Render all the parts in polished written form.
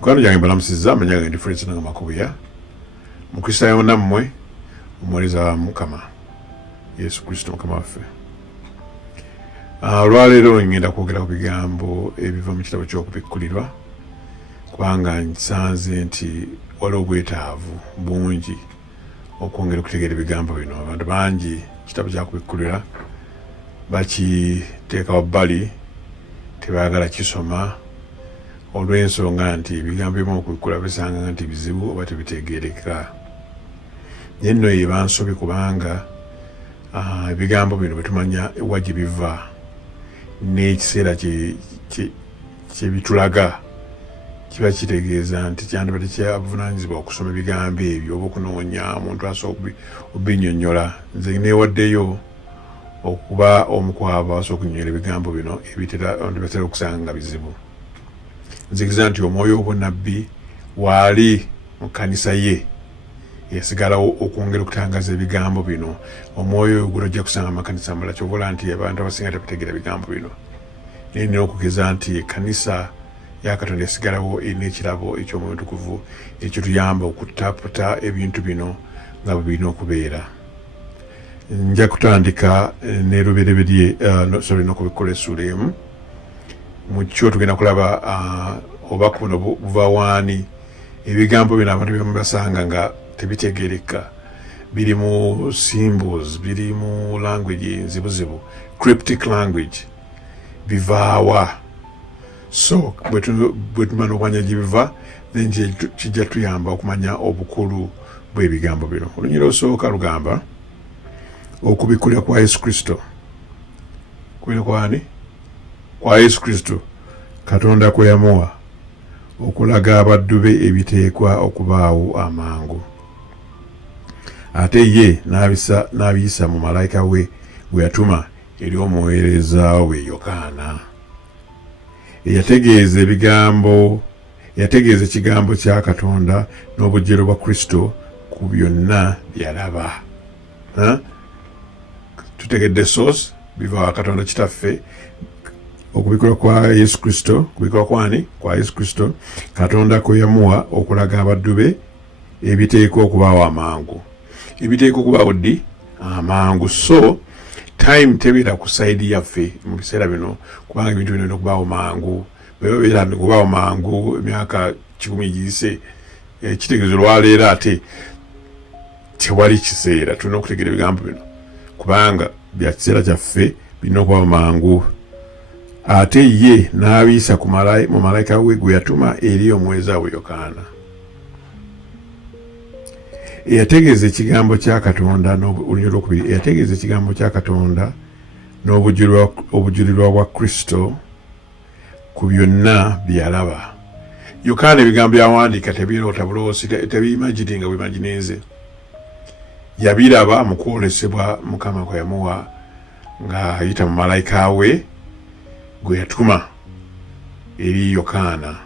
Kwano jange balamusiza amanya gange difference nanga makubuya mukristo nammwe omwaliza mukama Yesu Kristo mukama waffe. Olwaleero ngenda kwogera ku bigambo ebiva mu kitabo ky'okubikkulirwa kubanga nsanze nti waliwo obwetaavu bungi okwongera okutegeera ebigambo bino. Abantu bangi kitabo kyakubikkulirwa bakiteeka wabbali tebaagala kisoma olw'ensonga nti ebigambo ebimu okubikkulirwa bisanga nti bizibu oba tebitegeereka. Naye nno ye bansobye kubanga ebigambo bino betumanya ewa gye biva n'ekiseera kye bitulaga kiba kitegeeza nti kyandibadde kyabuvunaanyizibwa okusoma ebigambo ebyo oba okunoonya omuntu asobola obinnyonnyola. Nze neewaddeyo okuba omu ku abo asobola okunnyonnyola ebigambo bino batera okusanga nga bizibu. Nzikiriza nti omwoyo w'obunnabbi waali mu kkanisa ye yasigalawo okwongera okutangaza ebigambo bino. Omwoyo gulojja kusanga amakanisa mala kyobola nti abantu abasinga tebategeera ebigambo bino. Naye nina okugeza nti ekkanisa ya Katonda yasigalawo erina ekirabo eky'omwoyo omutukuvu ekituyamba okutaputa ebintu bino nga bwe birina okubeera. Nja kutandika ne lubereberye n'okubikkola essuula emu. Mu kyo tugenda kulaba oba kuno buva waani ebigambo bino abantu bye basanga nga tebitegeereka, biri mu symbols, biri mu language nzibuzibu, cryptic language, bivaawa. So bwe tumanya okumanya gye biva then kijja tuyamba okumanya obukulu bw'ebigambo bino. Olunyira olusooka lugamba okubikkulira kwa Yesu Kristo. Kubira kwani? Kwa Yesu Kristo Katonda kwe yamuwa okulaga abaddu be ebiteekwa okubaawo amangu. Ate ye n'abiyisa mu malayika we gwe yatuma eri omuweereza we Yokaana. Yategeeza ekigambo kya Katonda n'obujjero bwa Kristo ku byonna byalaba. Tutegedde source biva wa Katonda kitaffe. Okubikkulirwa kwa Yesu Kristo, kubikkulirwa kwani? Kwa Yesu Kristo Katonda kwe yamuwa okulaga abaddu be ebiteekwa okubaawo amangu. Ebiteekwa okubaawo ddi? Amangu. So time tebeera ku side yaffe mu biseera bino kubanga ebintu bino okubaawo mangu. Beera okubaawo mangu emyaka 10 giyise kitegeezo lwaleero ate tewali kiseera. Tulina okutegeera ebigambo bino kubanga bya kiseera kyaffe birina okubaawo mangu. Ate ye n'abiyisa mu malayika we gwe yatuma eri omuweereza we Yokaana. Eyategeeza ekigambo kya Katonda eyategeeza ekigambo kya Katonda n'obujulirwa bwa Kristo ku byonna byalaba. Yokaana ebigambo byawandiika tebiroota buloosi, tebiimagininga bwimaginize. Yabiraba mu kwolesebwa Mukama kwe yamuwa ng'ayita mu malayika we gwe yatuma eri Yokaana.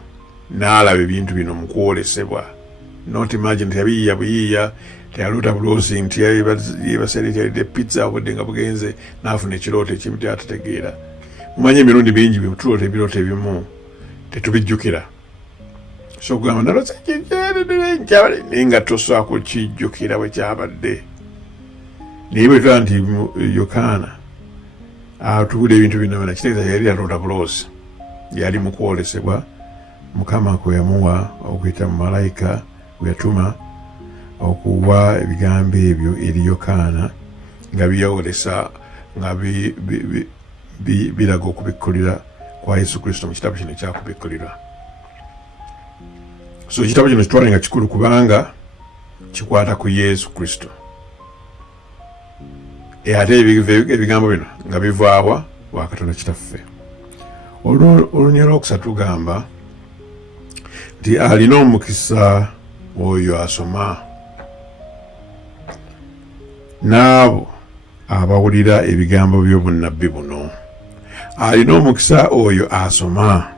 N'alaba ebintu bino mu kwolesebwa. Not imagine teyabiyiya buyiiya, teyaloota buloosi nti yebasereteredde pizza obudde nga bugenze n'afuna ekirooto ekimu kyatategeera. Mumanyi emirundi mingi bwe tuloota ebirooto ebimu tetubijjukira. So kugamba naloose kyabadde naye nga tosobola kukijjukira bwe kyabadde. Naye bwe tulaba nti Yokaana atuwulira ebintu bino byonna kitegeeza yali yaloota buloosi. Yali mu kwolesebwa Mukama kwe yamuwa okuyita mu malayika gwe yatuma okuwa ebigambo ebyo eri Yokaana nga byeyolesa nga biraga okubikkulira kwa Yesu Kristo mu kitabo kino ekyakubikkulirwa. So ekitabo kino kitwale nga kikulu kubanga kikwata ku Yesu Kristo. Ate ebigambo bino nga bivaawa wa Katonda kitaffe. Olunya olwokusatu gamba nti alina omukisa oyo asoma n'abo abawulira ebigambo by'obunnabbi buno. Alina omukisa oyo asoma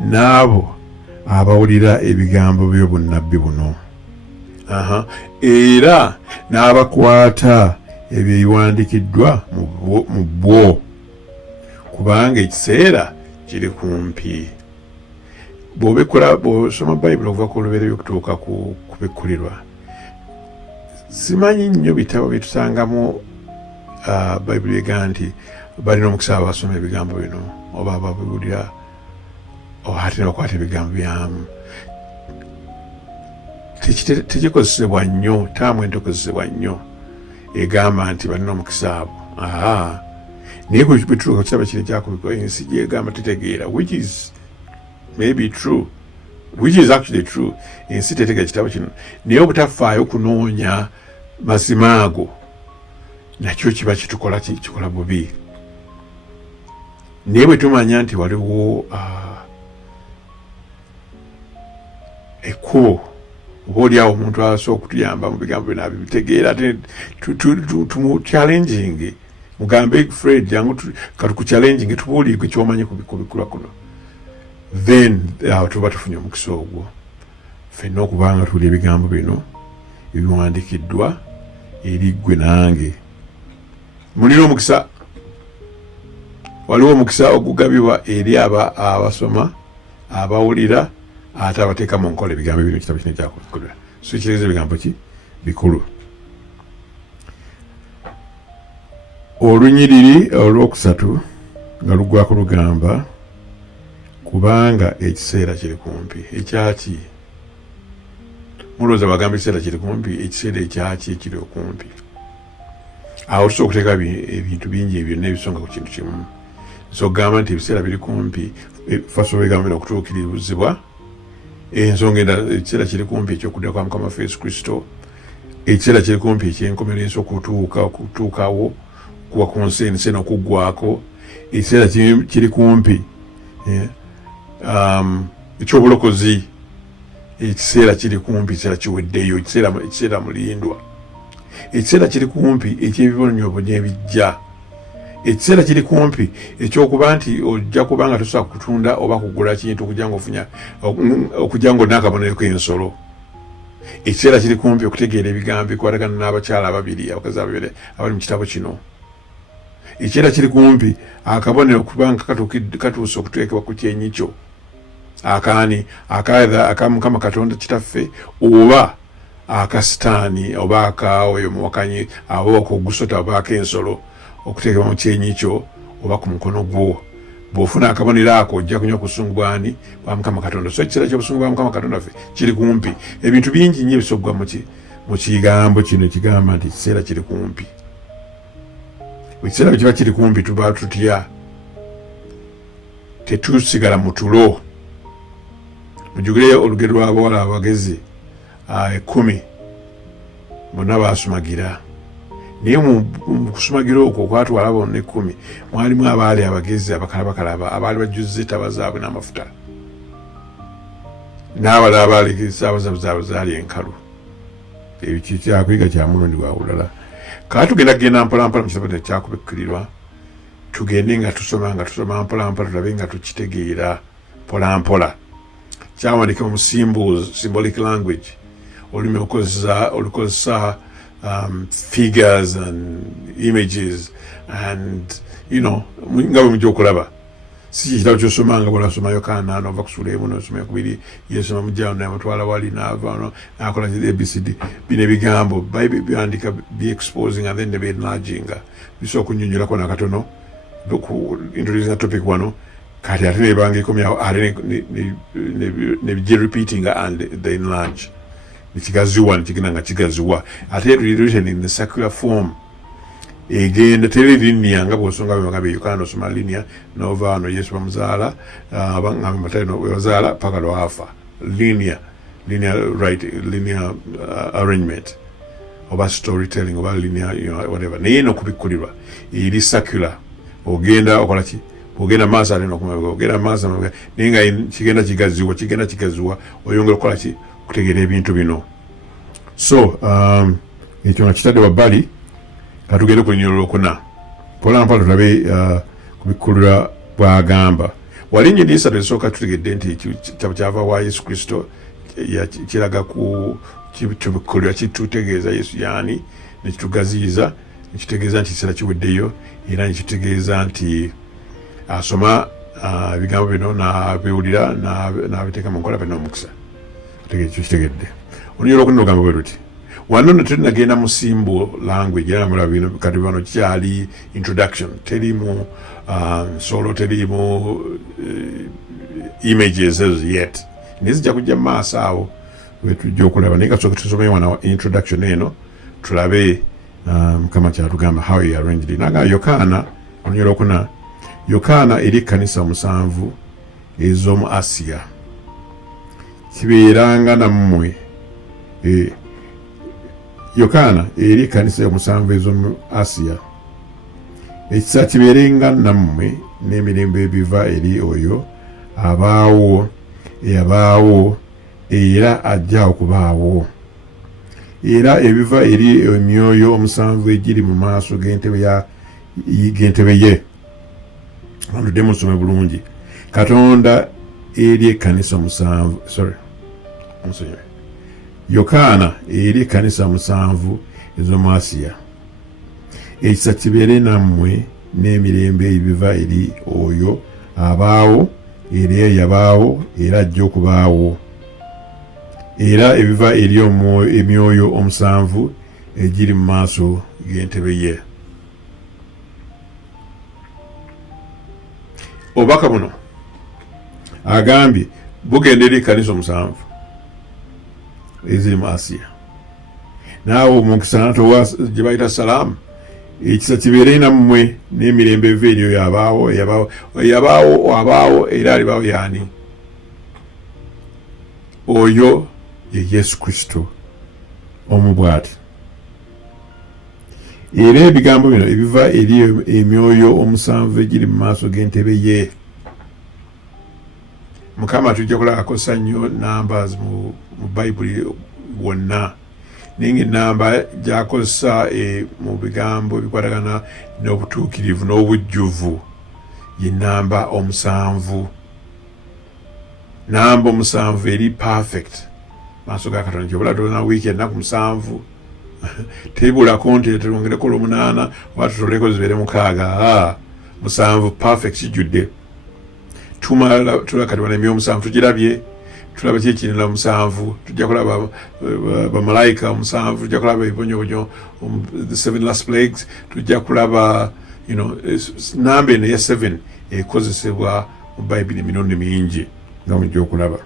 n'abo abawulira ebigambo by'obunnabbi buno. Era n'abakwata ebyebiwandiikiddwa mu bwo kubanga ekiseera kiri kumpi. bw'osoma bayibuli okuva ku lubeerera okutuuka ku bikkulirwa, simanyi nnyo bitabo byetusangamu bayibuli ega nti balina omukisa abasoma ebigambo bino oba ababiwulira ate ne bakwata ebigambo byamu. Tekikozesebwa nnyo, taamu entokozesebwa nnyo egamba nti balina omukisa abo. Naye bwetutuuka ku kitabo kino ekyakubikwa ensi gyegamba tetegeera, which is maybe true, which is actually true. Ensi tetegeera kitabo kino, naye obutafaayo kunoonya mazima ago nakyo kiba kikola bubi. Naye bwe tumanya nti waliwo ekkubo oba oliawo omuntu asobola okutuyamba mu bigambo bino abitegeera ate tumu-challenging, mugambe Fred jangu katuku-challenging tubuuliirwe kyomanyi kubikkulwa kuno, then tuba tufunye omukisa ogwo ffenna okubanga tuli ebigambo bino ebiwandiikiddwa eri ggwe nange. Mulina omukisa, waliwo omukisa ogugabibwa eri abasoma, abawulira, ate abateeka mu nkola ebigambo bino ekitabo kino ekyakubikkulwa. So kitegeeza ebigambo ki bikulu. Olunyiriri olwokusatu nga luggwako lugamba kubanga ekiseera kiri kumpi. Ekyaki? Mulowooza bagamba ekiseera kiri kumpi, ekiseera ekyaki ekiri okumpi? Awo tusobola okuteeka ebintu bingi byonna ebisonga ku kintu kimu. So gamba nti ebiseera biri kumpi, fasobola ebigambo bino okutuukirizibwa. Ensonga ekiseera kiri kumpi ekyokudda kwa Mukama waffe Yesu Kristo, ekiseera kiri kumpi ekyenkomerero okutuukawo kuba ku nsi ensi n'okuggwako, ekiseera kiri kumpi ekyobulokozi, ekiseera kiri kumpi, ekiseera kiweddeyo, ekiseera mulindwa, ekiseera kiri kumpi eky'ebibonyoobonyo ebijja, ekiseera kiri kumpi ekyokuba nti ojja kuba nga tosobola kutunda oba kugula kintu okujja ng'olina akabonero k'ensolo. Ekiseera kiri kumpi okutegeera ebigambo bikwatagana n'abakyala ababiri, abakazi ababiri abali mu kitabo kino. Ekiseera kiri kumpi akabonero okubanga katuuse okuteekebwa ku kyenyi kyo, akaani aka Mukama Katonda kitaffe oba akasitaani oba akaoyo muwakanyi abo okugusota oba ak'ensolo okuteekebwa mu kyenyi kyo oba ku mukono gwo. Bw'ofuna akabonero ako ojja kunywa kusungu bwani bwa Mukama Katonda. So ekiseera ky'obusungu bwa Mukama Katonda ffe kiri kumpi. Ebintu bingi nnyo ebisoggwa mu kigambo kino kigamba nti ekiseera kiri kumpi. Ekiseera bwe kiba kiri kumpi tuba tutya, tetusigala mu tulo. Mujjukire olugero lw'abawala abagezi 10 bonna baasumagira, naye mu kusumagira okwo kwatwala bonna 10 mwalimu abaali abagezi abakalabakalaba abaali bajjuzza ettaba zaabwe n'amafuta, n'abalala abaali essaawa zaabwe zaali enkalu. Ebyo kyakuyiga kya mulundi gwa bulala. Kale tugenda mpolampola mu kitabo ekyakubikkulirwa, tugende nga tusoma mpolampola, tulabe nga tukitegeera mpolampola. Kyawandiikibwa mu symbolic language, olulimi olukozesa figures and images and nga bwe mujja okulaba. Si kitabo ky'osoma nga bw'olasoma Yokaana n'ova ku ssuula emu n'osoma ekubiri, yeesoma mujjawo n'amutwala wali n'ava n'akola ABCD. Bino ebigambo byandika bi-exposing and then ne be-enlarginga. Bisobola okunnyonnyolako nakatono introducing topic wano, kati ate nebanga ekomyawo ate ne bijja repeatinga and the enlarge. Nekigaziwa nekigenda nga kigaziwa. Ate written in the circular form. Egenda teri linear nga bw'osonga bwe Yokaana osoma linear n'ova wano Yesu bamuzaala nga Matayo webazaala paka lwafa. Linear arrangement oba storytelling oba linear whatever. Naye n'okubikkulirwa eri circular. Ogenda okola ki? Ogenda maaso ate n'okumabega, ogenda maaso naye nga kigenda kigaziwa oyongera okukola ki? Okutegeera ebintu bino. So ekyo nga kitadde wabbali. Katugende ku lunyiriri olwokuna. Mpolampola tulabe kubikkulirwa bw'agamba. Wali ennyiriri esatu ezisooka tutegedde nti ekitabo kyava wa Yesu Kristo kiraga ku kibikkulirwa kitutegeeza Yesu yaani, ne kitugaziyiza, ne kitegeeza nti ekiseera kiweddeyo, era ne kitegeeza nti asoma ebigambo bino n'abiwulira n'abiteeka mu nkola bino omukisa kitegedde olunyira okuna olugambo bwe luti wano netulinagenda mu simbo language era namula bino kati bano kikyali introduction terimu nsolo terimu images ezo yet naye zijja kujja mu maaso awo wetujja okulaba naye kasooka tusomeye wana introduction eno tulabe mukama kyatugamba how he arranged it naga Yokaana olunyira okuna Yokaana eri ekkanisa 7 ez'omu Asiya kibeeranga nammwe Yokaana eri ekkanisa 7 ez'omu Asiya ekisa kibeerenga nammwe n'emirembe ebiva eri oyo abaawo eyabaawo era ajja okubaawo era ebiva eri emyoyo 7 egiri mu maaso g'entebe ye andudde musome bulungi Katonda eri ekkanisa 7 Yokaana eri ekkanisa 7 ez'omu Asiya ekisa kibeere nammwe n'emirembe ebiva eri oyo abaawo era eyabaawo era ajja okubaawo era ebiva eri emyoyo 7 egiri mu maaso g'entebe ye. Obubaka buno agambye bugenda eri ekkanisa 7 eziri mu Asiya naawe omukisa natowa gye bayita salaamu ekisa kibeere nammwe n'emirembe eva eri oyo abaawo era alibaawo yaani oyo ye Yesu Kristo omu bw'ati era ebigambo bino ebiva eri emyoyo 7 egiri mu maaso g'entebe ye. Mukama tujja kulaakosa nnyo numbers mu Bayibuli wonna naye ng'ennamba gy'akozesa mu bigambo ebikwatagana n'obutuukirivu n'obujjuvu ye namba 7. Namba 7 eri perfect maaso ga Katonda kyobula tolina wiiki ennaku 7 tebulako nti tulongereko 8 oba tutoleko zibeere 6 7 perfect kijjudde tumala tulakati wana emyoyo 7 tugirabye tulaba kyekinena 7 tujja kulaba bamalayika 7 tujja kulaba ebibonyobonyo the 7 last plagues tujja kulaba namba eno ya 7 ekozesebwa mu Bayibuli emirundi mingi nga mujja okulaba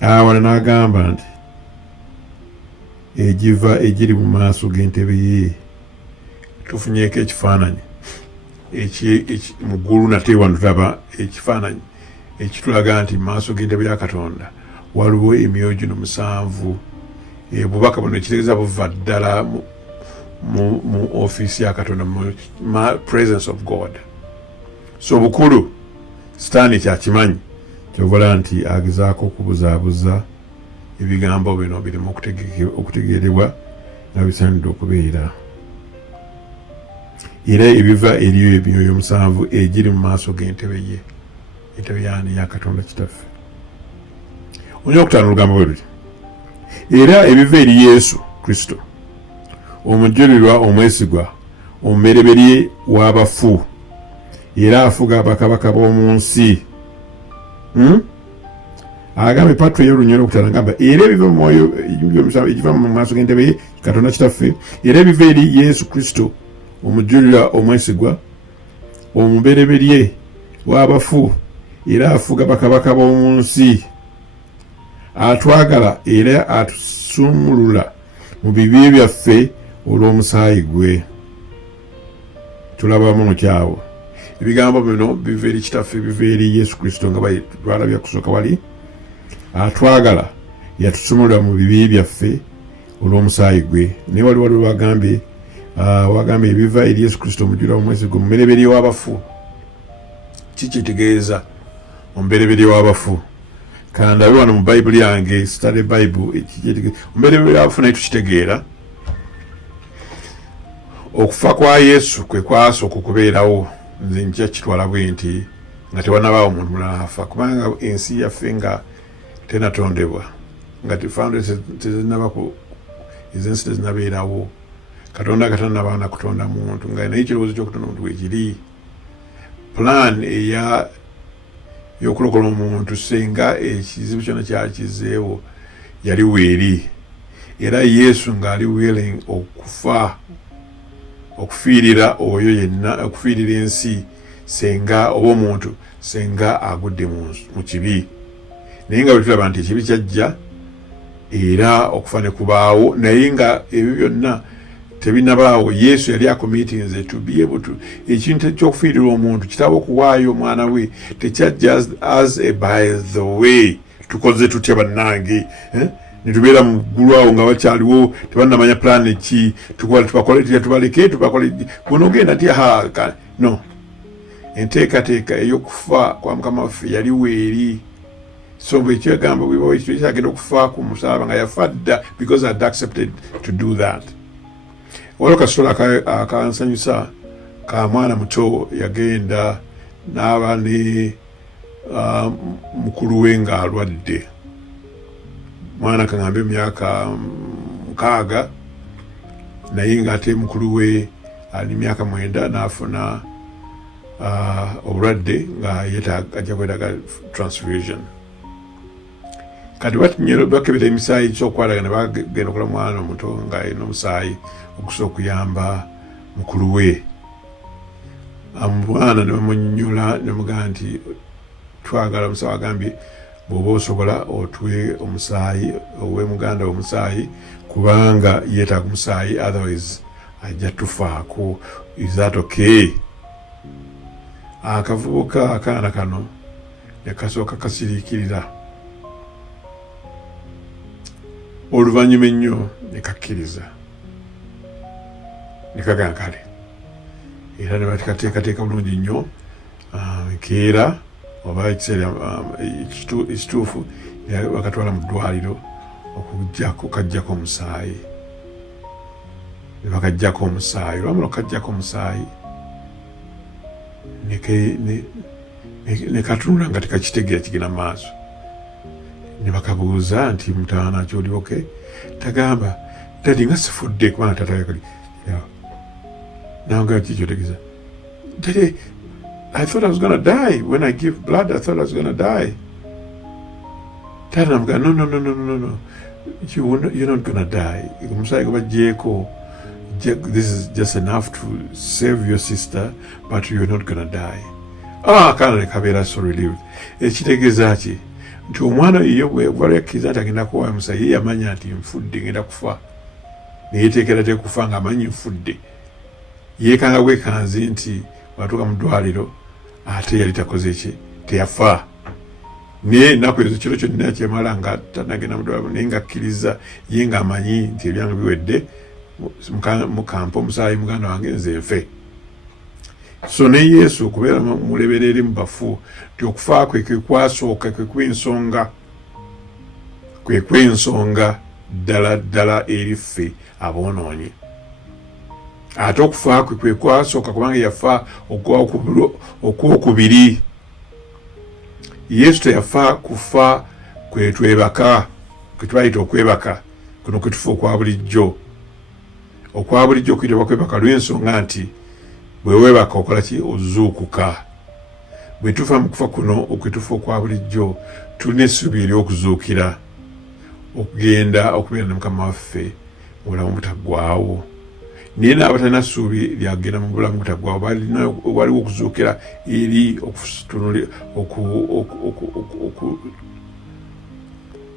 awana n'agamba nti egiva egiri mu maaso g'entebe ye tufunyeeko ekifaananyi mu ggulu nate wano tulaba ekifaananyi ekitulaga nti mu maaso g'entebe ya Katonda waliwo emyoyo gino 7 obubaka buno ekitegeeza buva ddala mu ofiisi ya Katonda mu presence of God. So bukulu Sitaani kyakimanyi kyobola nti agezaako okubuzaabuza ebigambo bino birimu okutegeerebwa nga bisaanidde okubeera era ebiva eri emyoyo 7 egiri mu maaso g'entebe ye entebe yaani ya Katonda kitaffe. Onywa okutaano olugambo bwe luti era ebiva eri Yesu Kristo omujulirwa omwesigwa omubereberye w'abafu era afuga bakabaka b'omu nsi. Agambe Patro y'olunyoro okutaano agamba era ebiva mu mwoyo egiva mu maaso g'entebe ye Katonda kitaffe era ebiva eri Yesu Kristo omujulirwa omwesigwa omubereberye w'abafu era afuga bakabaka b'omu nsi atwagala era atusumulula mu bibi byaffe olw'omusaayi gwe. Tulabamu mukyawo ebigambo bino biva eri kitaffe biva eri Yesu Kristo nga balabya kusooka wali atwagala yatusumulula mu bibi byaffe olw'omusaayi gwe. Naye waliwo wagambye ebiva eri Yesu Kristo omujulirwa omwesigwa omubereberye w'abafu. Kikitegeeza omubereberye w'abafu kandabe wano mu Bayibuli yange study Bible omubereberye w'abafu naye tukitegeera okufa kwa Yesu kwe kwasooka okubeerawo. Nze nkya kitwala bwe nti nga tewanabaawo omuntu mulala afa kubanga ensi yaffe nga tenatondebwa nga foundations tezinnabaku ezensi tezinabeerawo Katonda katanabaa na kutonda muntu nga naye ekirowoozo ky'okutonda omuntu weekiri plan y'okulokola omuntu senga ekizibu kyonna kyakizeewo yali weeri, era Yesu ng'ali willing okufa okufiirira oyo yenna, okufiirira ensi senga oba omuntu senga agudde mu kibi. Naye nga bwe tulaba nti ekibi kyajja era okufa ne kubaawo, naye nga ebyo byonna tebinabaawo, Yesu yali akomitinze to be able to ekintu ekyokufiirira omuntu kitaba okuwaayo omwana we tekyajja as a by the way tukoze tutya bannange netubeera mu ggulu awo nga bakyaliwo tebannamanya plan ki tubakole tubaleke tubakole kuno ogenda ti no, enteekateeka ey'okufa kwa Mukama waffe yali weeri. So bwekyagamba bwekyagenda okufa ku musalaba nga yafa dda because I had accepted to do that. Waliwo kasolo akansanyusa ka mwana muto yagenda n'aba ne mukulu we ng'alwadde, mwana kaŋŋambe emyaka 6 naye ng'ate mukulu we ali myaka 9 n'afuna obulwadde nga ajja kwetaaga transfusion. Kati bakebera emisaayi ky'okwalaga ne bagenda okola mwana omuto ng'alina omusaayi okusobola okuyamba mukulu we. Omwana ne bamunyonnyola ne mugamba nti twagala omusawo agambye bw'oba osobola otuwe omusaayi owe muganda omusaayi kubanga yeetaaga omusaayi otherwise ajja tufaako. Is that okay? Akavubuka akaana kano ne kasooka kasiriikirira, oluvannyuma ennyo ne kakkiriza ne kagamba kale, era ne batekateeka bulungi nnyo enkeera oba ekiseera ekituufu bakatwala mu ddwaliro kajjako omusaayi, ne bakajjako omusaayi. Olwamala okajjako omusaayi ne katunula nga tekakitegeera kigenda mu maaso, ne bakabuuza nti mutaana kyoli oke? Tagamba dadi nga sifudde kubanga taata nawe kikyotegeeza dadi I thought I was going to die when I give blood. I thought I was going to die. Taata namugamba no, you're not going to die. Omusaayi gubagjeeko, this is just enough to save your sister, but you're not going to die. Akaana ne kabeera so relieved. Ekitegeeza ki nti omwana iyo bwali akkiriza nti agenda kuwa omusaayi, ye yamanya nti nfudde ngenda kufa, ne yeeteekera te kufa ng'amanyi nfudde. Yeekanga bwekanzi nti bw'atuuka mu ddwaliro ate yali takoze ki, teyafa. Naye ennaku ezo kiro kyonna kyemala nga tanagenda mu ddwaliro naye ng'akkiriza ye ng'amanyi nti ebyange biwedde, mukampa omusaayi muganda wange nze nfe. So ne Yesu okubeera mulebereri mu bafu nti okufa kwe kwasooka kwe kw'ensonga ddala eri ffe aboonoonyi. Ate okufa kwe kwasooka kubanga yafa okwokubiri. Yesu teyafa kufa kwe twebaka, kwe twayita okwebaka, kuno kwe tufa okwa bulijjo. Okwa bulijjo kuyitibwa kwebaka lw'ensonga nti bwe weebaka okola ki? Ozuukuka. Bwe tufa mu kufa kuno okwetufa okwa bulijjo tulina essuubi ery'okuzuukira, okugenda okubeera ne Mukama waffe mu bulamu butaggwaawo. Naye n'abatalina ssuubi lyagenda mu bulamu butaggwaawo waliwo okuzuukira eri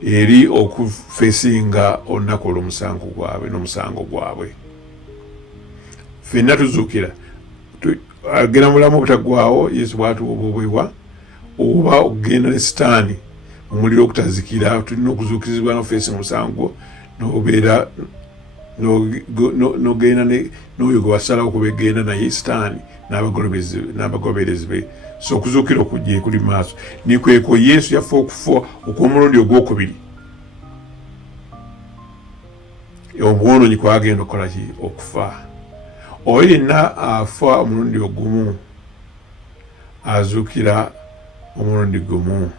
eri okufeesinga olunaku olw'omusango gwabwe n'omusango gwabwe. Ffenna tuzuukira agenda mu bulamu obutaggwaawo Yesu bw'atuweebwa oba okugenda ne Sitaani mu muliro okutazikira. Tulina okuzuukirizibwa n'ofeesinga omusango n'obeera n'ogenda n'oyo gwe wasalawo kubegenda naye Sitaani n'abagoberezi be. So okuzuukira okujja kuli mu maaso. Ni kweko Yesu yafa okufa okw'omulundi ogwokubiri. Obwonoonyi kwagenda okukola ki? Okufa. Oyo yenna afa omulundi ogumu azuukira omulundi gumu,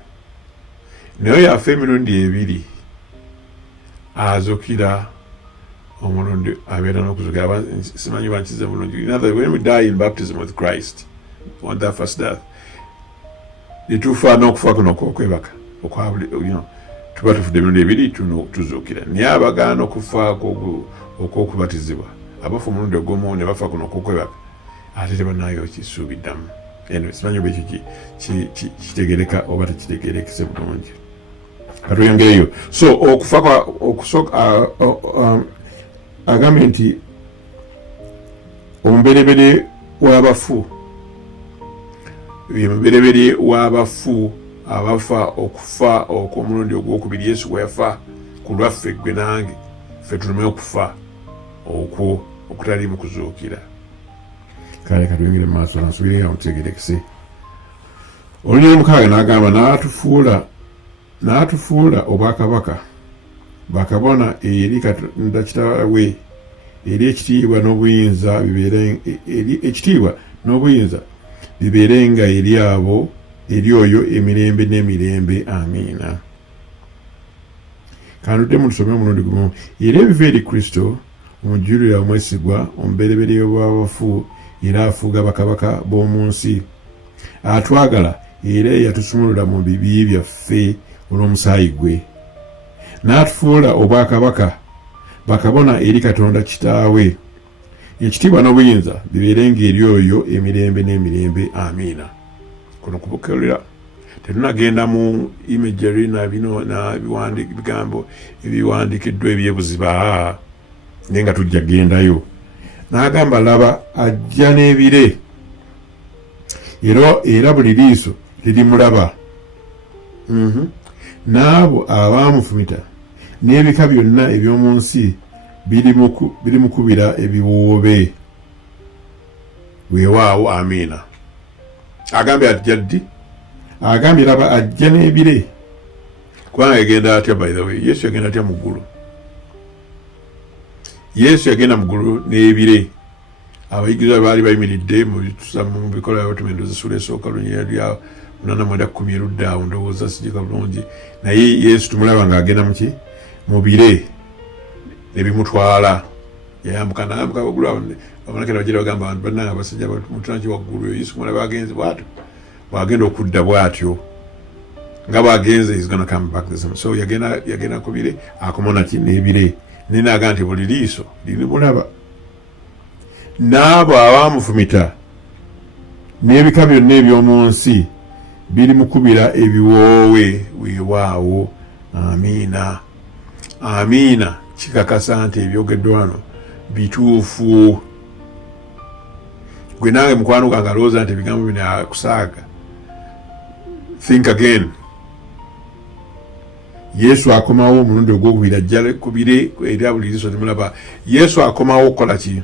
naye oyo afa emirundi ebiri azuukira omulundi abeera n'okuzuukira. Simanyi bankize bulungi. In other words, when we die in baptism with Christ, want that first death. Nitufa n'okufa kuno kwebaka okwabuli tuba tufudde emirundi ebiri tuzuukira naye abagaana okufa okwokubatizibwa abafa omulundi ogumu ne bafa kuno okwokwebaka ate tebanaayo kisuubiddamu simanyi oba ekyo kitegereka oba tekitegerekese bulungi katuyongereyo so okufa agambye nti omuberebere w'abafu omuberebere w'abafu abafa okufa okw'omulundi ogwokubiri Yesu bwe yafa ku lwaffe gwe nange ffe tulume okufa okwo okutali mu kuzuukira kale katuyongere maaso nansubireyo mutegerekese olunyiri mukaaga n'agamba n'atufuula obwakabaka bakabona eri Katonda kitaawe eri ekitiibwa n'obuyinza bibeerenga eri abo eri oyo emirembe n'emirembe amiina kanudde mutusome omulundi gumu era ebiva eri Kristo omujulira omwesigwa omubereberye w'abafu era afuga bakabaka b'omu nsi atwagala era yatusumulula mu bibi byaffe olw'omusaayi gwe n'atufuula obwakabaka bakabona eri Katonda kitaawe ekitiibwa n'obuyinza bibeerenga eri oyo emirembe n'emirembe amiina kuno kubukelera tetunagenda mu imagery bigambo ebiwandiikiddwa ebyebuziba naye nga tujja gendayo n'agamba laba ajja n'ebire era buli liiso lirimulaba n'abo abaamufumita n'ebika byonna eby'omu nsi birimukubira ebiwoobe weewaawo amiina agambye ajja ddi agambye laba ajja n'ebire kubanga yagenda atya by the way Yesu yagenda atya mu ggulu Yesu yagenda mu ggulu n'ebire abayigirizwa baali bayimiridde mu bikola by'abatume Ssuula esooka lunyirira lya 8:10 erudda awo ndowooza sijika bulungi naye Yesu tumulaba ng'agenda muki mu bire nebimutwala yayambuka waggulu awo abalakira bajira bagamba abantu bannanga abasajja mutunaki waggulu Yesu kumulaba agenze bw'atyo bw'agenda okudda bw'atyo nga bw'agenze is gonna come back the same so yagenda ku bire akomona ki n'ebire ninaga nti buli liiso lirimulaba n'abo abaamufumita n'ebika byonna eby'omu nsi birimukubira ebiwoowe weewaawo amiina amiina kikakasa nti ebyogeddwa wano bituufu gwe nange mukwano gwange alowooza nti ebigambo bino akusaaga think again Yesu akomawo omulundi ogwokubiri ajja ku bire era buli liiso limulaba Yesu akomawo okukola ki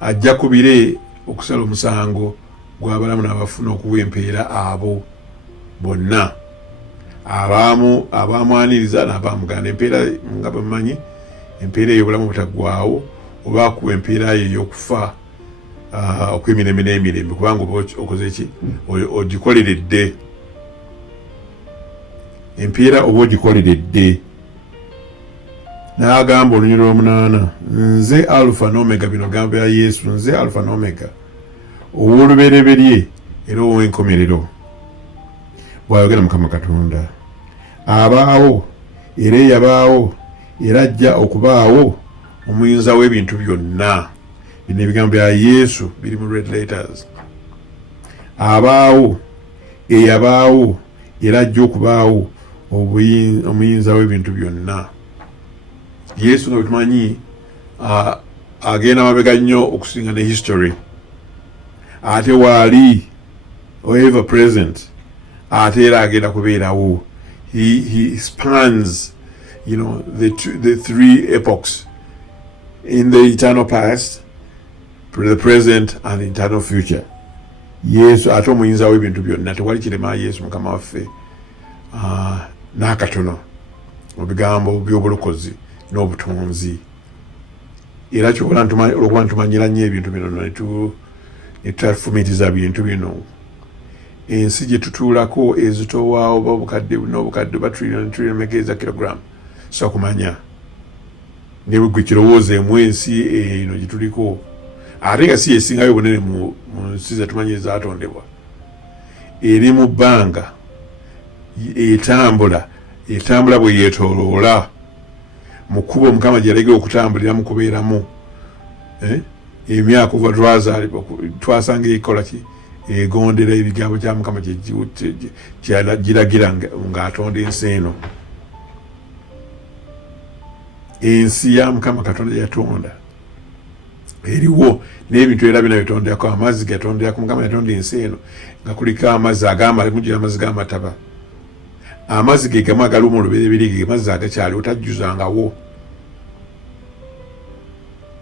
ajja ku bire okusala omusango gw'abalamu n'abafuna okuwa empeera abo bonna abamwaniriza n'abamugana empeera nga bamanyi empeera ey'obulamu butaggwaawo oba akuwa empeera ye ey'okufa okw'emirembe n'emirembe kubanga oba okoze ki ogikoleredde empeera oba ogikoleredde n'agamba olunyiri lw'omunaana nze Alpha n'Omega bino gamba ya Yesu nze Alpha n'Omega ow'olubereberye era ow'enkomerero bw'ayogera Mukama Katonda abaawo era eyabaawo era ajja okubaawo omuyinza w'ebintu byonna bino ebigambo bya Yesu biri mu red letters abaawo eyabaawo era ajja okubaawo omuyinza w'ebintu byonna Yesu nga bitumanyi agenda mabega nnyo okusinga ne history ate waali ever present ate era agenda kubeerawo he spans the three epochs in the eternal past, the present and eternal future. Yesu ate omuyinza w'ebintu byonna tewali kirema Yesu Mukama waffe n'akatono mu bigambo by'obulokozi n'obutonzi era olwokuba ntumanyira nnyo ebintu bino netutafumiitiza bintu bino ensi gye tutuulako ezitowaawo obukadde n'obukadde ba trillion meka eza kilogram sokumanya ne bwe kirowooza emu ensi eno gye tuliko ate nga si yesingayo bunene mu nsi zetumanyi ezatondebwa. Eri mu bbanga etambula bwe yeetooloola mu kkubo Mukama gye yalagira okutambulira mu kubeeramu. Emyaka kuva twasanga ekola ki egondera ebigambo kya Mukama giragira ng'atonda ensi eno. Ensi ya Mukama Katonda yatonda eriwo n'ebintu era bina bitondako. Amazzi gatondako. Mukama yatonda ensi eno nga kuliko amazzi mujira amazzi g'amataba. Amazzi ge gamu agali mu lubereberye ge mazzi agakyali otajjuzangawo.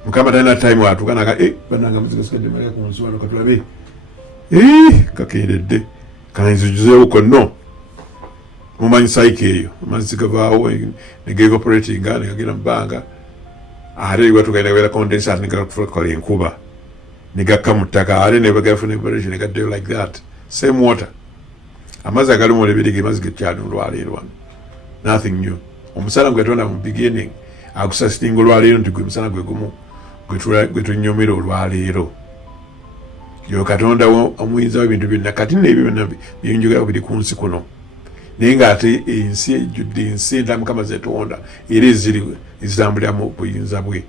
Mukama talina time watuuka naga bannanga amazzi gasigadde malaya ku nsi wano katulabe kakeredde kanzijuzeewo konno. Mumanyi saiko eyo amazzi gavaawo ne gevaporatinga ne gagenda mu bbanga ate watugaenda gabeera condensate ne gakola enkuba ne gakka mu ttaka ate ne bagafuna evaporation ne gaddeyo like that. Same water. Amazzi agali mu lubereberye ge mazzi gekyali olwaleero wano. Nothing new. Omusana gwe yatonda mu beginning agusasitinga olwaleero nti gwe musana gwe gumu gwe tunyumira olwaleero. Yo Katonda omuyinza w'ebintu byonna. Kati n'ebyo byonna by'enjogera biri ku nsi kuno. Naye ng'ate ensi ejjudde ensi endala Mukama zetonda era ezitambulira mu buyinza bwe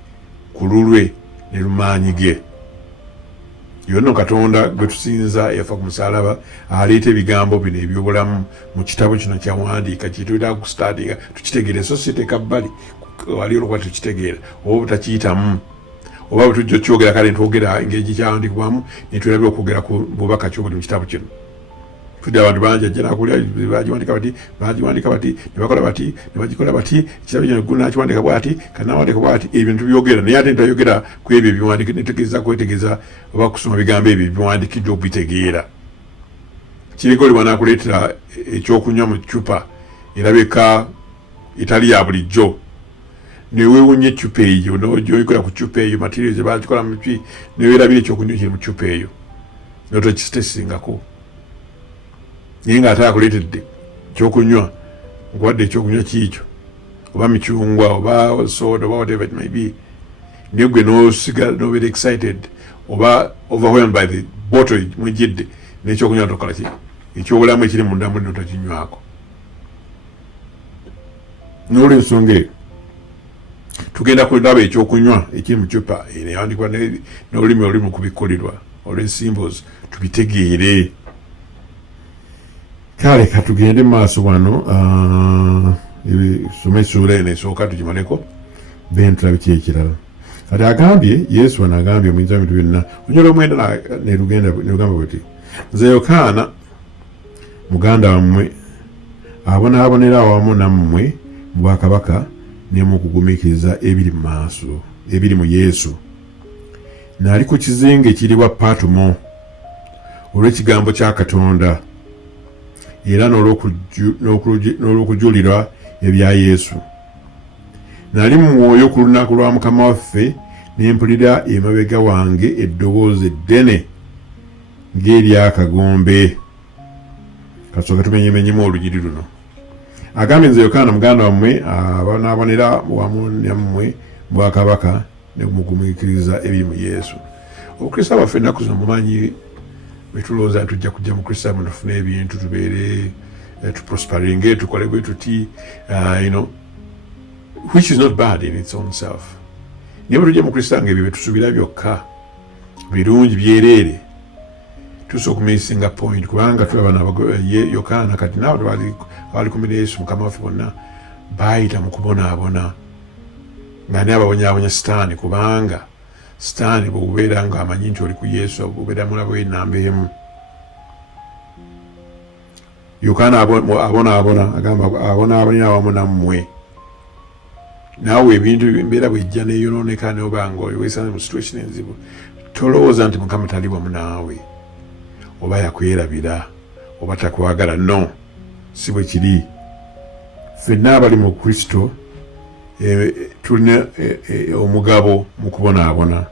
ku lulwe ne lumaanyi ge. Yonna Katonda gwe tusinza yafa ku musalaba aleeta ebigambo bino ebyobulamu mu kitabo kino kyawandiika kituyita kusitatinga tukitegeere so siteeka bbali wali olwokuba tukitegeera oba butakiyitamu oba bwe tujja kyogera kale ntwogera engeri gikyawandiikibwamu ne tulabira okwogera ku bubaka kyobuli mu kitabo kino. Tudde abantu bangi ajja nakulya bagiwandika bati ne bakola bati ne bagikola bati ekitabo kino guna kiwandika bwati kanawandika bwati ebintu byogera naye ate ntayogera ku ebyo ebiwandika netegeeza kwetegeeza oba kusoma bigambo ebyo ebiwandikiddwa okubitegeera. Kiriko oli bwanakuleetera ekyokunywa mu ccupa erabika etali ya bulijjo neweewunya eccupa eyo n'ogyoyikola ku ccupa eyo materials ze bagikola mu ki neweerabira ekyokunywa kiri mu ccupa eyo notokisitesingako. Naye ng'ate akuleetedde ekyokunywa nkuwadde ekyokunywa kiikyo oba micungwa oba soda oba whatever it may be, naye gwe n'obeera excited oba overwhelmed by the bottle mwejjedde n'ekyokunywa tokola ki ekyobulamu ekiri munda muli notokinywako. N'olwensonga eyo tugenda kulaba ekyokunywa ekiri mu cupa eyawandikwa n'olulimi oluli mu kubikkulirwa olw'ensimbos tubitegeere. Kale katugende maaso wano soma essuula eno esooka tugimaleko then tulabe ki ekirala. Kati agambye Yesu wano agambye omuyinza w'ebintu byonna olunyolo omwenda ne lugamba bweti nze Yokaana muganda wammwe abonaabonera awamu nammwe mu bwakabaka ne mu kugumiikiriza ebiri mu maaso ebiri mu Yesu. Naali ku kizinga ekiriwa Patumo olw'ekigambo kya Katonda era n'olw'okujulira ebya Yesu. Nali mu mwoyo ku lunaku lwa Mukama waffe ne mpulira emabega wange eddoboozi eddene ng'eryakagombe. Kasooka tumenyemenyemu olugiri luno. Agambye nze Yokaana muganda wammwe abonaabonera wamu nammwe bwakabaka ne mugumiikiriza ebiri mu Yesu. Obukristaayo bwaffe ennaku zino mumanyi betulowooza tujja kujja mu Kristaayo tufune ebintu tubeere tuprosperinge tukole bwe tuti which is not bad in its own self. Naye bwe tujja mu Kristaayo ng'ebyo betusuubira byokka birungi byereere tusobola okumisinga point kubanga tulaba Yokaana kati nabo abali kumwe ne Yesu Mukama waffe bonna baayita mu kubonaabona nga ne ababonyaabonya Sitaani kubanga Sitaani bw'obeera ng'amanyi nti oli ku Yesu obeera mulabo enamba emu. Yokaana abonaabona agamba abonaabonera awamu nammwe. Naawe ebintu embeera bw'ejja neeyonooneka n'oba ng'oweesana mu situation enzibu tolowooza nti Mukama tali wamu naawe oba yakwerabira oba takwagala. No, si bwe kiri. Ffenna abali mu Kristo tulina omugabo mu kubonaabona.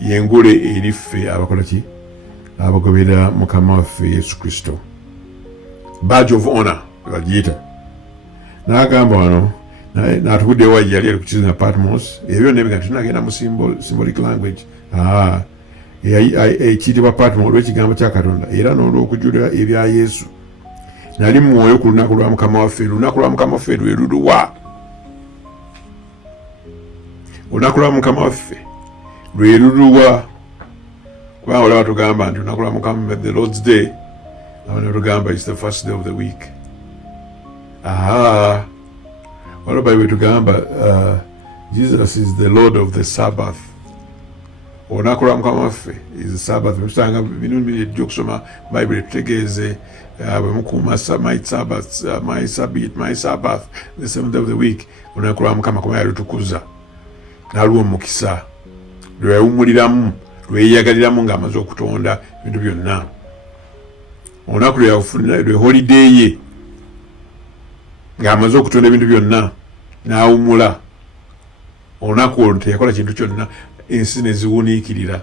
Yengule eri ffe abakola ki abagobera Mukama waffe Yesu Kristo. Badge of honor bagiyita. N'agamba wano n'atuguddewo yali ali ku kizinga Patmos ebyo nebega tunagenda mu symbolic language ekiyitibwa Patmos olw'ekigambo kya Katonda era n'olw'okujulira ebya Yesu nali mwoyo ku lunaku lwa Mukama waffe lwe luluwa olunaku lwa Mukama waffe lwe luluwa kubanga olaba tugamba nti olunaku lwa Mukama the Lord's Day abana tugamba it's the first day of the week waliwo Bible tugamba Jesus is the Lord of the Sabbath olunaku lwa Mukama waffe is the Sabbath tusanga bino bijja okusoma Bible tutegeeze bwe mukuuma my Sabbath the seventh day of the week olunaku lwa Mukama kuba yalutukuza n'aluwa omukisa lweyawumuliramu lweyeyagaliramu ng'amaze okutonda ebintu byonna olunaku lwe holiday ye ng'amaze okutonda ebintu byonna n'awumula olunaku olwo teyakola kintu kyonna ensi ne ziwuniikirira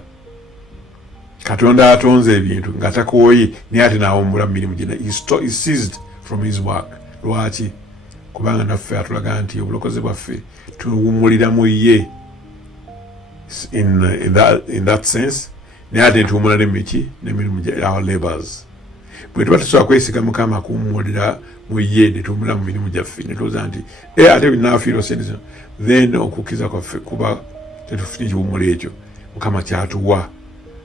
Katonda atonze ebintu nga takooye naye ate n'awumula mu mirimu gye he ceased from his work lwaki kubanga naffe atulaga nti obulokozi bwaffe tuwumulira mu ye in that sense naye ate ntuwumula n'emirimu gya our labors bwe tuba tusobola kwesiga Mukama kuwumulira mu ye ne tuwumula mu mirimu gyaffe ne tulowooza nti ate binaafiirwa sente zino then okukkiriza kwaffe kuba tetufunye ekiwumula ekyo Mukama kyatuwa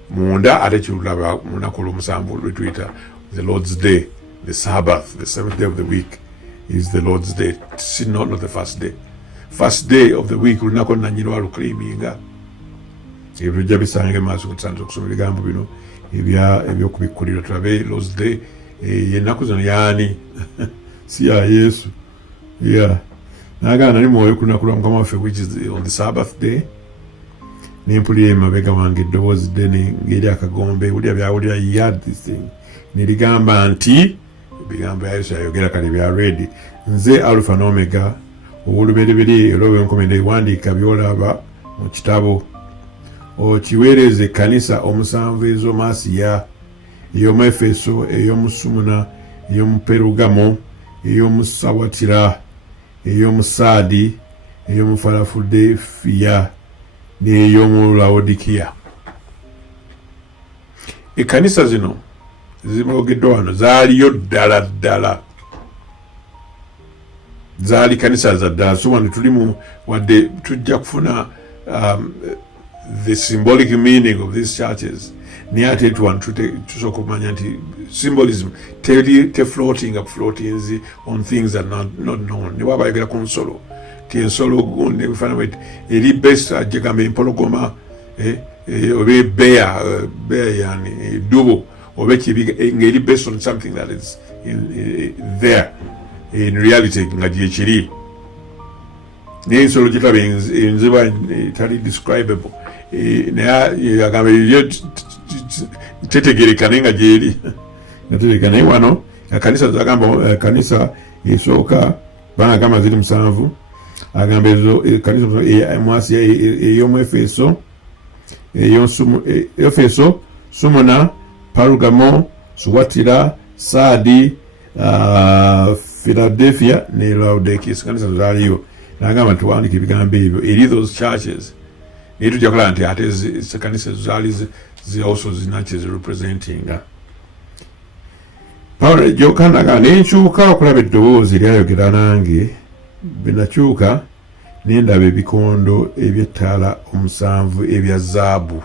munda ate kirulaba mu lunaku olw'omusanvu lwe tuyita the Lord's Day the Sabbath the seventh day of the week is the Lord's Day not the first day of the week lunaku nanyini alukliminga ebyo tujja bisanga maaso kutusanza okusoma ebigambo bino ebyokubikkulira tulabe Lord's Day yennaku zino yaani si ya Yesu nagamba nali mwoyo ku lunaku lwa Mukama waffe which is on the Sabbath day nempulira emabega wange eddoboozi ddene ngeri akagombe wulira byawulira yard this thing neligamba nti ebigambo ya Yesu yayogera kale bya ready nze Alpha n'Omega ow'olubereberye era obwenkomende wandiika byolaba mu kitabo okiweereze ekkanisa omusanvu ez'omu Asiya ey'omu Efeso ey'omu Sumuna ey'omu Perugamo ey'omu Sawatira ey'omu Saadi ey'omu Falafudefiya n'ey'omu Laodikiya. Ekkanisa zino zimogeddwa wano zaaliyo ddala zaali kanisa za ddala so wano tulimu wadde tujja kufuna the symbolic meaning of these churches naye ate tusooka okumanya nti symbolism floating on things that are not known ne bwaba ayogera ku nsolo ti ensolo gundi ebifaanana eri based ajagamba empologoma oba bear yani eddubu oba ng'eri based on something that is there in reality nga gyekiri naye ensolo gyetaba enziba etali describable naye agamba tetegereka naye nga gyeri nategereka naye wano kanisa zagamba kanisa esooka banga agamba ziri 7 agamba ezo kanisa mu Asiya ey'omu Efeso Sumuna Perugamo Suwatira Saadi Philadelphia ne Laodikia kanisa zaaliyo nagamba tuwandika ebigambo ebyo eri those churches naye tujja kulaba nti ate kanisa zaali also zinachis representing Pawulo gyokanaga nenkyuka okulaba eddoboozi lyayogera nange binakyuka nendaba ebikondo eby'ettaala 7 ebya zaabu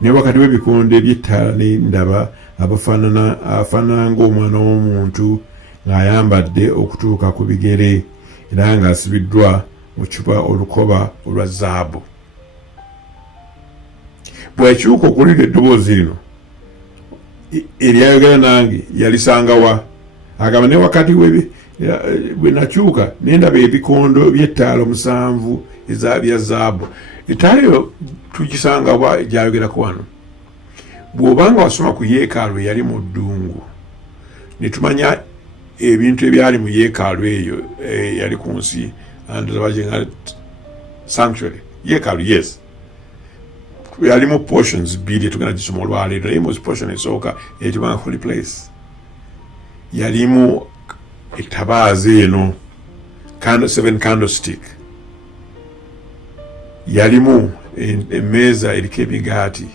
ne wakati w'ebikondo eby'ettaala nendaba afaanana ng'omwana w'omuntu ng'ayambadde okutuuka ku bigere era ng'asibiddwa mu kifuba olukoba olwa zaabu. Bw'ekyuka okuwulira eddoboozi lino eryayogera nange yalisangawa agamba ne wakati bwe nakyuka nendaba ebikondo by'ettaala 7 bya zaabu. Ettaala eyo tugisangawa gyayogeraku wano bw'obanga wasoma ku yeekaalu eyali mu ddungu ne tumanya ebintu ebyali mu yeekaalu eyo yali ku nsi bajenga sanctuary yeekaalu yes yalimu portions bbiri tugenda gisoma olwaleero naye mu portion esooka eyitibwa holy place yalimu ettabaaza eno seven candlestick yalimu emmeeza eriko emigaati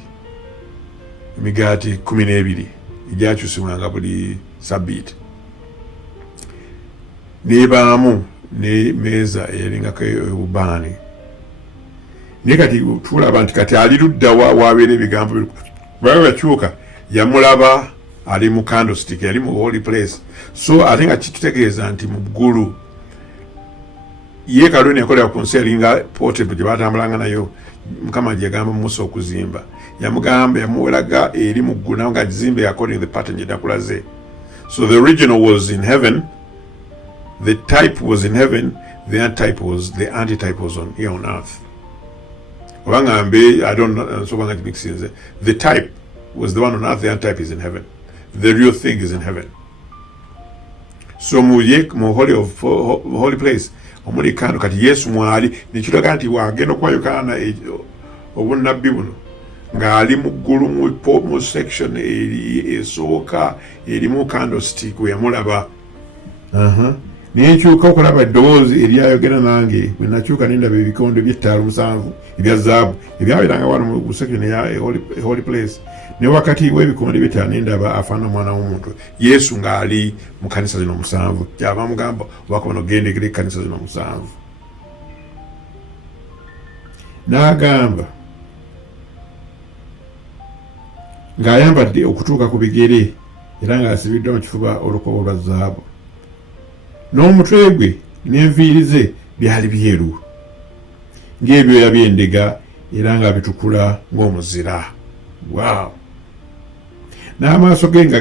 12 egyakyusibwanga buli sabbiiti nebaamu n'emmeeza eyalingako obubaani naye kati tulaba nti kati ali ludda wabeera ebigambo baba bakyuka yamulaba ali mu candlestick yali mu holy place so ate nga kitutegeeza nti mu ggulu yeekaalu neyakolera ku nsi yalinga portable gye batambulanga nayo mukama gye yagamba Musa okuzimba yamugamba yamuweraga eri mu ggulu nawe nga gizimbe according the pattern gye nakulaze. So the original was in heaven, the type was in heaven, the antitype was on here on earth. I don't know, so it makes sense. The type was the one on earth, the antitype is in heaven. The real thing is in heaven. So mu holy place omuli kano kati Yesu mwali nikiraga nti wagenda okwayukana obunnabbi buno ng'ali mu ggulu mu section esooka erimu candlestick we yamulaba nenkyuka okulaba eddoboozi eryayogera nange bwe nakyuka nendaba ebikondo by'ettaala 7 ebya zaabu ebyabeeranga wano mu section eya holy place ne wakati w'ebikondo by'ettaala nendaba afaana omwana w'omuntu Yesu ng'ali mu kanisa zino 7 kyava mugamba wakabona ogendekera ekkanisa zino 7 n'agamba ng'ayambadde okutuuka ku bigere era ng'asibiddwa mu kifuba olukoba olwa zaabu n'omutwe gwe n'enviiri ze byali byeru ng'ebyoya by'endiga era nga bitukula ng'omuzira. Wow! N'amaaso ge nga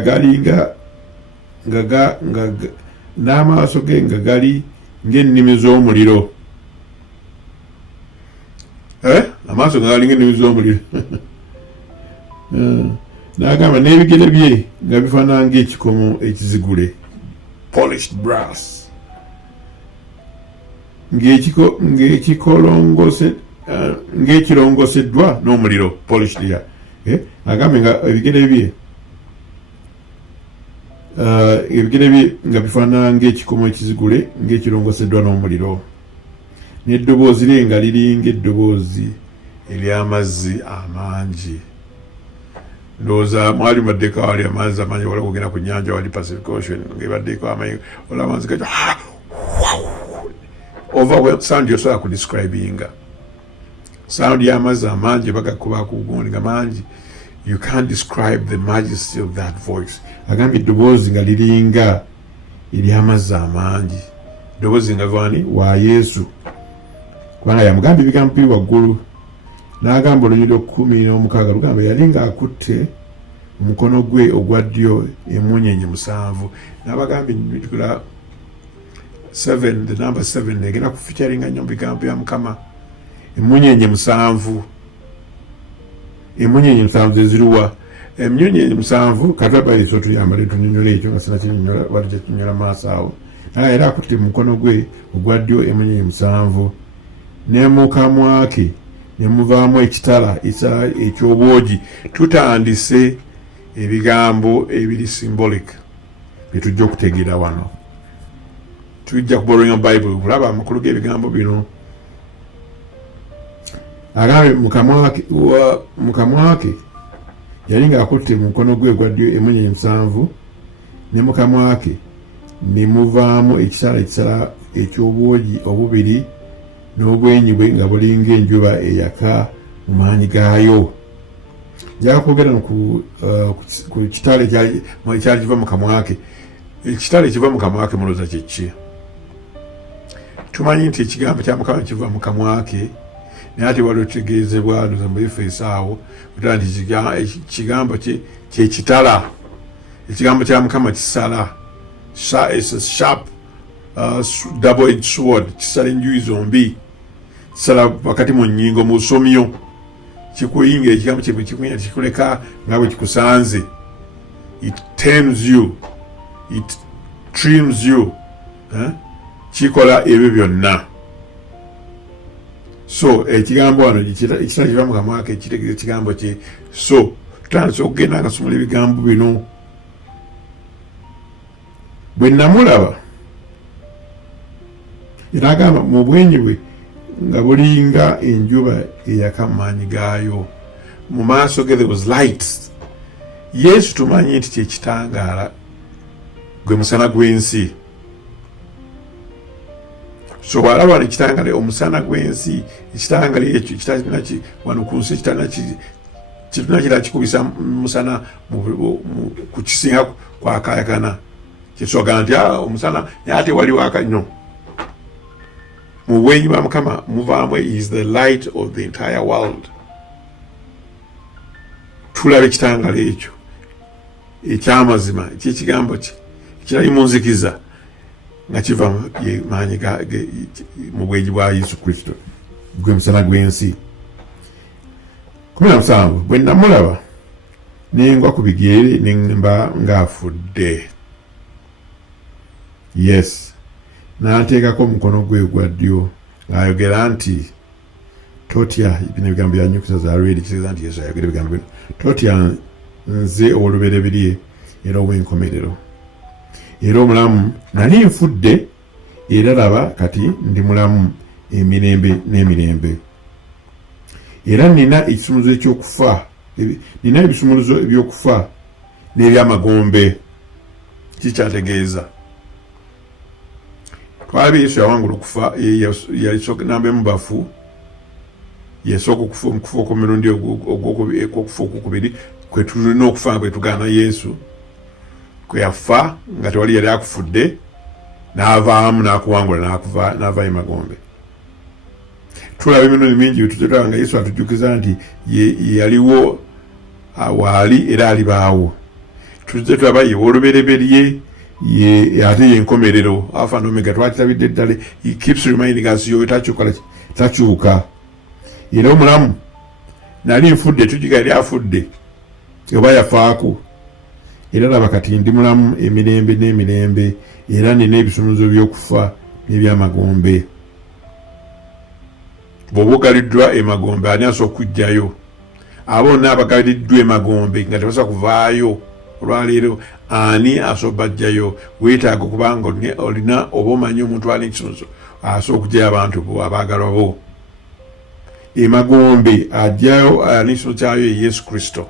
gali ng'ennimi z'omuliro. Amaaso nga gali ng'ennimi z'omuliro. N'agamba n'ebigere bye nga bifaanana ng'ekikomo ekizigule, polished brass, ng'ekirongoseddwa n'omuliro, polished ya. Agambe nga ebigere bye nga bifaanana ng'ekikomo ekizigule ng'ekirongoseddwa n'omuliro, n'eddoboozi lye nga liringa eddoboozi ery'amazzi amangi. Ndowooza mwali mubaddeko awali amazzi amangi wala kugenda ku nnyanja wali Pacific Ocean ng'ebaddeko amaanyi wala amazzi gajo over sound yosobola kudescribinga sound y'amazzi amangi bagakuba ku gundi nga mangi. You can't describe the majesty of that voice. Agambye eddoboozi nga liringa ery'amazzi amangi, eddoboozi nga vani wa Yesu kubanga yamugamba ebigambo biri waggulu. N'agamba Olunyiriri 16 lugamba yali ng'akutte omukono gwe ogwa ddyo emunyenye 7. N'abagambye bitukula 7, the number 7 egenda kufeaturinga nnyo mu bigambo bya Mukama. Emunyenye 7. Emunyenye 7 eziruwa? Emunyenye 7 kataba iso tuyambale tunyonyola ekyo nga sina kinyonyola wali kyekinyonyola maaso awo. Era akutte omukono gwe ogwa ddyo emunyenye 7 ne mu kamwa ke nemuvaamu ekitala eky'obwogi. Tutandise ebigambo ebiri symbolic byetujja okutegeera wano. Tujja kuborrowinga Bible kulaba amakulu g'ebigambo bino. Agambe mu kamwa ke yali ng'akutte mu mukono gwe gwa ddyo emunyenye 7 ne mu kamwa ke ne muvaamu ekitala eky'obwogi obubiri n'obwenyi bwe nga bulinga enjuba eyaka mu maanyi gaayo. Jakwogera ku kitale ekyali kiva mu kamwa ke. Ekitale ekiva mu kamwa ke mulowooza kye ki? Tumanyi nti ekigambo kya Mukama kiva mu kamwa ke naye ate waliwo kitegeezebwa mu Efeso awo kutala nti ekigambo kye kitala. Ekigambo kya Mukama kisala, sharp double-edged sword, kisala enjuuyi zombi, kisala wakati mu nnyingo mu lusomyo, kikuyinga ekigambo kye kikuyinga kikuleka nga bwe kikusanze. It tames you, it trims you, kikola ebyo byonna. So ekigambo wano ekitala kiva mu kamwa ke kitegeeza ekigambo kye. So tutandise okugenda nga tusomera ebigambo bino. Bwe namulaba era agamba mu bwenyi bwe nga bulinga enjuba eyaka mu maanyi gaayo, mu maaso ge there was light. Yesu tumanyi nti kyekitangaala gwe musana gw'ensi. So bw'alaba ekitangale omusana gw'ensi, ekitangale ekyo kitalina wano ku nsi kituna kira kikubisa musana ku kisinga kwakayakana. Kisoga nti omusana ate wali waka no. Mu bwenyi bwa Mukama muvaamu is the light of the entire world. Tulaba ekitangale ekyo ekyamazima ekyekigambo kye ekirali mu nzikiza nga kiva maanyi mu bwenyi bwa Yesu Kristo gwe musana gw'ensi. 17 bwe namulaba nengwa ku bigere nemba ng'afudde. Yes, n'anteekako omukono gwe gwa ddyo ng'ayogera nti totya. Bino ebigambo byanyukusa za lweri kitegeeza nti Yesu ayogera ebigambo bino. Totya, nze olubereberye era ow'enkomerero era omulamu. Nali nfudde era laba kati ndi mulamu emirembe n'emirembe. Era nina ekisumuluzo ekyokufa, nina ebisumuluzo ebyokufa n'ebyamagombe. Kikyategeeza twalaba Yesu yawangula okufa, yalisooka namba mu bafu, yasooka okufa omukufa okw'emirundi okufa okukubiri kwe tulina okufa bwe tugaana Yesu, kwe yafa nga tewali yali akufudde, n'avaamu n'akuwangula n'ava emagombe. Tulaba emirundi mingi bitutera nga Yesu atujjukiza nti yaliwo waali era alibaawo. Tuzze tulaba ye w'olubereberye ate yenkomerero, Alpha and Omega. Twakitabidde ddala. He keeps reminding us yo takyuka. Era omulamu nali nfudde, tujiga yali afudde oba yafaako. Era laba kati ndi mulamu emirembe n'emirembe era nina ebisumuluzo by'okufa n'ebyamagombe. Bw'oba ogaliddwa emagombe ani asobola okujjayo? Abo bonna abagaliddwa emagombe nga tebasobola kuvaayo olwaleero ani asobola bajjayo? Weetaaga okubanga olina oba omanyi omuntu alina ekisumuluzo asobola okujjayo abantu bo abaagalwa bo. Emagombe ajjayo ani ekisumuluzo kyayo ye Yesu Kristo.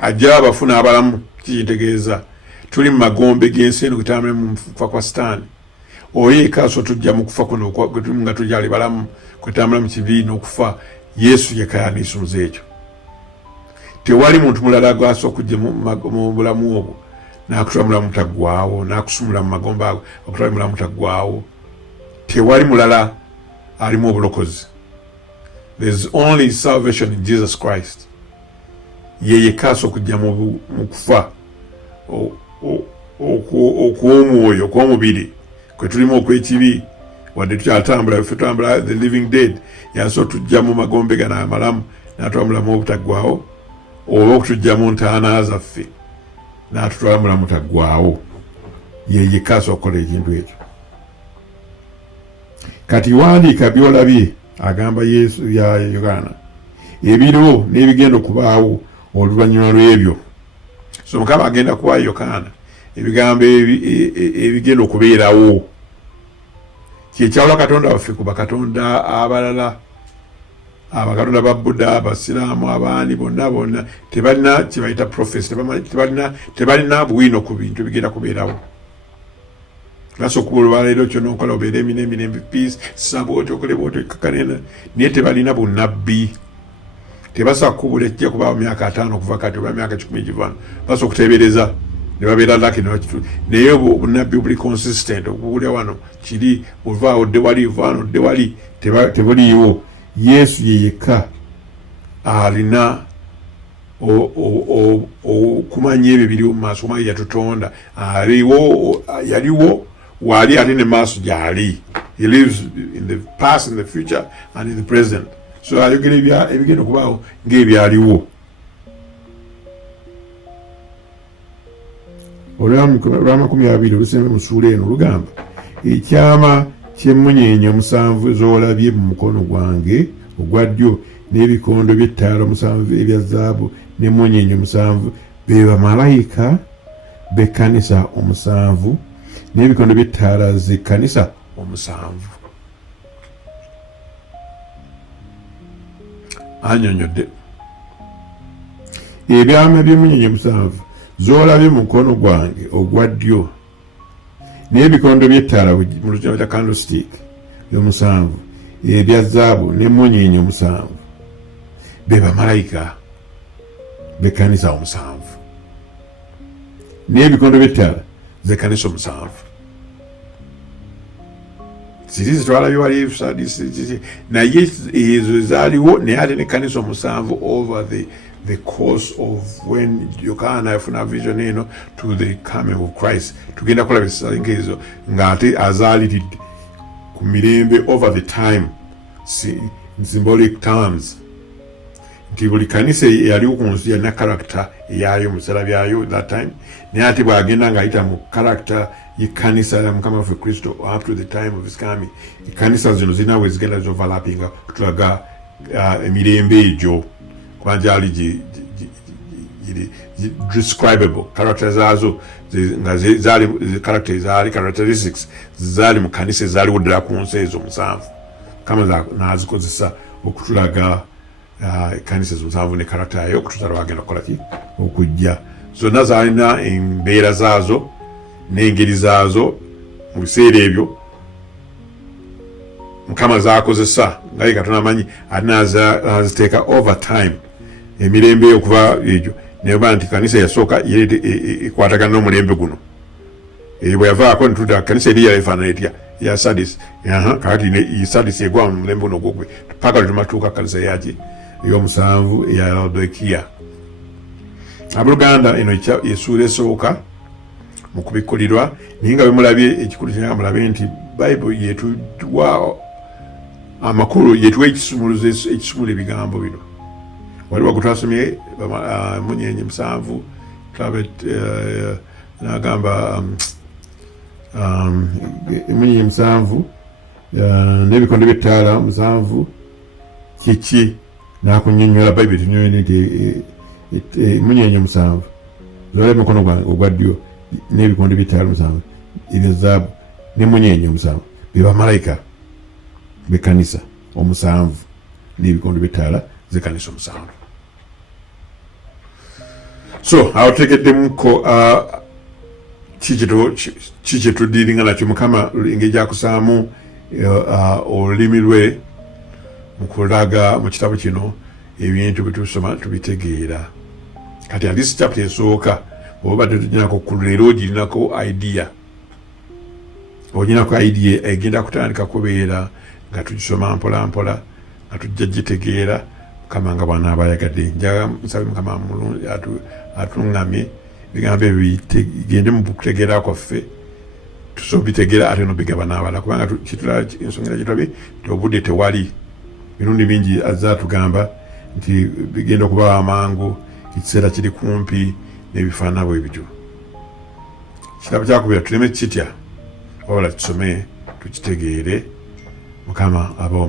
Ajjayo abafu n'abalamu. Kitegeeza tuli mu magombe g'ensi eno gutambula mu kufa kwa Sitaani. Oyo ekaso tujja mu kufa kuno nga tujali balamu kutambula mu kibi n'okufa. Yesu yekayana ekisumuluzo ekyo. Tewali muntu mulala gwaso okujja mu bulamu obwo n'akutwala mulamu mutaggwaawo, n'akusumula mu magombe ago okutwala mulamu mutaggwaawo. Tewali mulala alimu obulokozi. There's only salvation in Jesus Christ. Ye yekaaso okujja mu kufa okw'omwoyo okw'omubiri kwe tulimu okw'ekibi wadde tukyatambula ffe twambula the living dead. Yaso tujja mu magombe gano amalamu n'atwala mulamu obutaggwaawo, oba okutujja mu ntaana zaffe n'atutwala mulamu taggwaawo. Ye yekaaso okukola ekintu ekyo. Kati wandiika by'olabye, agamba Yesu ya Yokaana, ebiro n'ebigenda okubaawo oluvannyuma lw'ebyo. So Mukama agenda kuwa Yokaana ebigambo ebigenda okubeerawo. Kyekyawula Katonda waffe ku bakatonda abalala, abakatonda ba Buddha, Abasiraamu, abaani bonna tebalina kyebayita prophecy, tebalina bwino ku bintu bigenda kubeerawo. Baso kuba leero kyo n'okola obeere emirembe peace saboti okole bwoti kakanena, naye tebalina bunnabbi. Tebasa kubula ejja kubaawo myaka 5 kuva kati oba myaka 10 givano. Basa okuteebereza ne babeera laki naye obunnabbi buli consistent okuwulira wano kiri ova odde wali vano odde wali tebuliiwo. Yesu ye yekka alina okumanya ebyo biri mu maaso, kumanya yatutonda yaliwo wali ate ne maaso gyali. He lives in the past, in the future and in the present. So ayogera ebigenda okubaawo ng'ebyaliwo. Olw'amakumi olusembe mu ssuula eno lugamba ekyama ky'emmunyeenye 7 z'olabye mu mukono gwange ogwa ddyo n'ebikondo by'ettaala 7 ebya zaabu n'emmunyeenye 7 be bamalayika b'ekkanisa 7 n'ebikondo by'ettaala z'ekkanisa omusanvu. Anyonyodde ebyama by'emunyeenye musanvu z'olabye mu mukono gwange ogwa ddyo n'ebikondo by'ettaala mu lukina lwa candlestick y'omusanvu ebya zaabu n'emunyeenye omusanvu be bamalayika b'ekkanisa omusanvu n'ebikondo by'ettaala z'ekkanisa omusanvu. Ziri zitwalabye wali naye ezo zaaliwo naye ate n'ekkanisa omusanvu over the course of when Yokaana yafuna vision eno to the coming of Christ. Tugenda kulaba ekisango ezo ng'ate azaaliridde ku mirembe over the time, symbolic terms, nti buli kanisa eyaliwo ku nsi yalina character eyayo mu biseera byayo that time, naye ate bw'agenda ng'ayita mu character y'ekkanisa ya Mukama waffe Kristo up to the time of his coming. Ekkanisa zino zirina bwe zigenda z'overlappinga kutulaga emirembe egyo kuba gyali describable character zaazo nga zaali character ezaali characteristics zaali mu kanisa ezaaliwo ddala ku nsi ezo musanvu. Mukama n'azikozesa okutulaga ekkanisa ezo musanvu ne character yayo okutuusa lwagenda okukola ki okujja. Zonna zaalina embeera zaazo n'engeri zaazo mu biseera ebyo Mukama zaakozesa nga Katonda amanyi aziteeka over time emirembe okuva egyo neba nti kanisa yasooka ekwatagana n'omulembe guno bwe yavaako ntuda kanisa eri yaefaanana etya ya Sardis kakati Sardis egwa mu mulembe guno gwogwe paka lutumatuuka kanisa yaki ey'omusanvu eya Laodikiya. Abooluganda eno esuula esooka mu kubikkulirwa naye nga bemulabye ekikulu kyenga mulabe nti Bayibuli yetuwa amakulu yetuwa ekisumuluzo ebigambo bino. Waliwo gwe twasomye Munyeenye musanvu tulabe n'agamba Munyeenye musanvu n'ebikondo by'ettaala musanvu kiki n'akunnyonnyola Bayibuli tunyonyola nti Munyeenye musanvu z'olabye mu mukono gwange ogwa ddyo n'ebikondo by'ettaala musanvu ebya zaabu n'emunyeenye omusanvu be bamalayika b'ekkanisa omusanvu n'ebikondo by'ettaala z'ekkanisa omusanvu. So awo tutegeddemuko ki kye tudiiringa nakyo Mukama engeri gy'akusaamu olulimi lwe mu kulaga mu kitabo kino ebintu bye tusoma tubitegeera. Kati alisi chapter esooka bw'oba tetuginako ku leero ogirinako idea egenda kutandika kubeera nga tugisoma mpola mpola nga tujja gitegeera Mukama nga bw'anaaba ayagadde. Njaga musabe Mukama mulungi atuŋŋamye bigambo ebyo bigende mu kutegeera kwaffe tusobitegeera ate no bigaba n'abalala kubanga ensonga gitulabe nti obudde tewali mirundi mingi azza tugamba nti bigenda okuba amangu ekiseera kiri kumpi n'ebifaanana bwe bityo. Kitabo kyakubira tuleme kitya wabula kisome tukitegeere. Mukama abawo